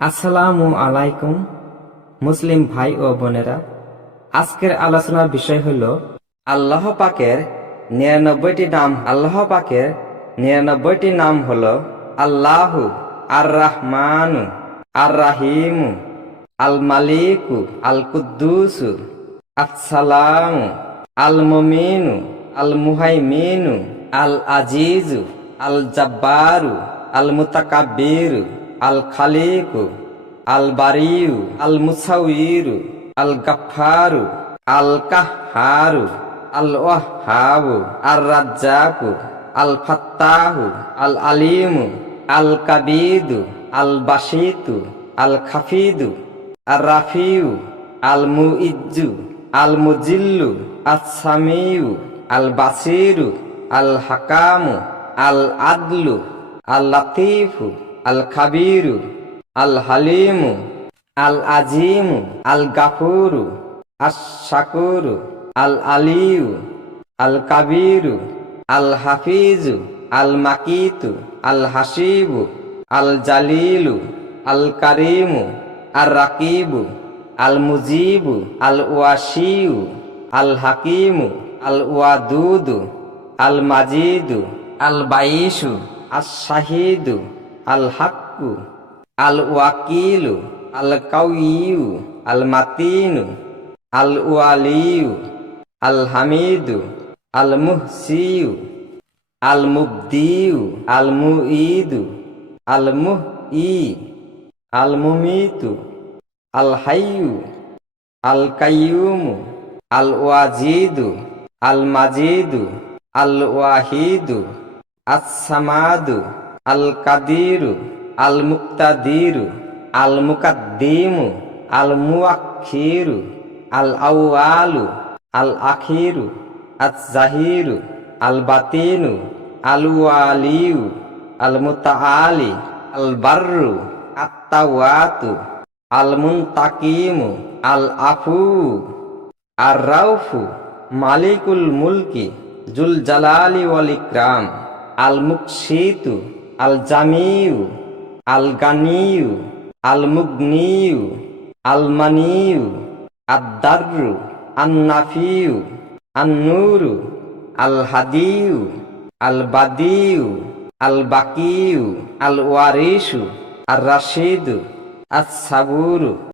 আসসালামু আলাইকুম মুসলিম ভাই ও বোনেরা, আজকের আলোচনার বিষয় হল আল্লাহ পাকের ৯৯টি নাম। আল্লাহ পাকের ৯৯টি নাম হল আল্লাহু, আর রাহমানু, আর রাহিমু, আল মালিকু, আল কুদ্দুসু, আসসালামু, আল মুমিনু, আল মুহাইমিনু, আল আজিজু, আল জাব্বারু, আল মুতাকাব্বিরু, আল খালিকু, আল বারিউ, আল মুসাউইরু, আল গাফফারু, আল কাহ্হারু, আল ওয়াহ্হাবু, আর রাজ্জাকু, আল ফাত্তাহু, আল আলিমু, আল কাবিদু, আল বাসিতু, আল খাফিদু, আর রাফিউ, আল মুইজ্জু, আল মুজিল্লু, আস সামিউ, আল বাসিরু, আল হাকামু, আল আদলু, আল লাতিফু, আল খাবিরু, আল হালিমু, আল আজিমু, আল গাফুরু, আশ শাকুরু, আল আলিউ, আল কাবিরু, আল হাফিজু, আল মাকিতু, আল হাসিবু, আল জালিলু, আল কারিমু, আর রাকিবু, আল মুজিবু, আল ওয়াসিউ, আল হাকিমু, আল ওয়াদুদু, আল মাজিদু, আল বাইশু, আস শাহিদু, আল হাক্কু, আল ওয়াকিলু, আল কাউইউ, আল মাতিনু, আল ওয়ালিউ, আল হামিদু, আল মুহসিউ, আল মুবদিউ, আল মুঈদু, আল মুহই, আল মুমিতু, আল হাইয়ু, আল কাইয়ুমু, আল ওয়াজিদু, আল মাজিদু, আল ওয়াহিদু, আস সামাদু, আল কাদিরু, আল মুক্তাদিরু, আল মুকাদ্দিমু, আল মুআখিরু, আল আউয়ালু, আল আখিরু, আজ জাহিরু, আল বাতিনু, আল ওয়ালিউ, আল মুতাআলি, আল বাররু, আত তাওয়াতু, আল মুনতাকিমু, আল আফু, আর রাউফু, মালিকুল মুলকি, জুল জালালি ওয়াল ইকরাম, আল মুকসিতু, আল জামিউ, আল গানিউ, আল মুগনিউ, আল মানিউ, আদ দাররু, আন নাফিউ, আন নূরু, আল হাদিউ, আল বাদিউ, আল বাকিউ, আল ওয়ারিসু, আর রাশিদু, আস সাবুরু।